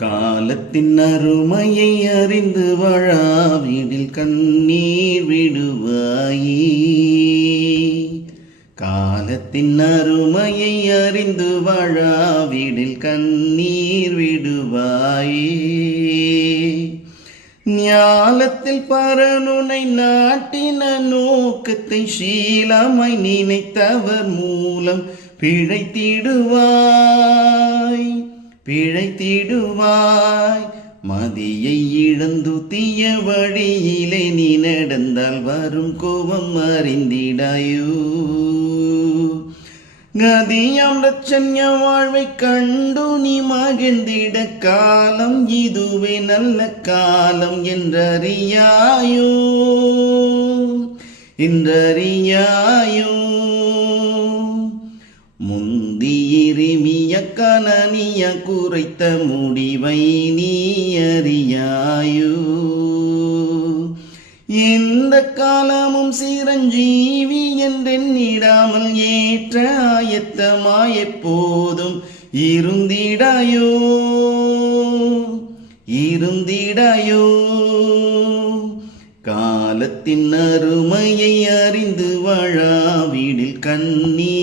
காலத்தின் அருமையை அறிந்து வாழாவிடில் கண்ணீர் விடுவாயே. காலத்தின் அருமையை அறிந்து வாழாவிடில் கண்ணீர் விடுவாயே. ஞாலத்தில் பரனுனை நாட்டின நோக்கத்தை சீலமாய் நினைத்தவர் மூலம் பிழைத்திடுவாய். மதியை இழந்து தீய வழியிலே நீ நடந்தால் வரும் கோபம் அறிந்திடாயோ. கதியாம் ரட்சண்ய வாழ்வை கண்டு நீ மகிழ்ந்திட காலம் இதுவே நல்ல காலம் என்றறியாயோ. முந்தியிரிமிய கனனிய குறைத்த முடிவை நீ அறியாயோ. எந்த காலமும் சிரஞ்சீவி என்றெண்ணிடாமல் ஏற்ற ஆயத்தமாய் எப்போதும் இருந்திடாயோ. காலத்தின் அருமையை அறிந்து வாழாவிடில் கண்ணீர்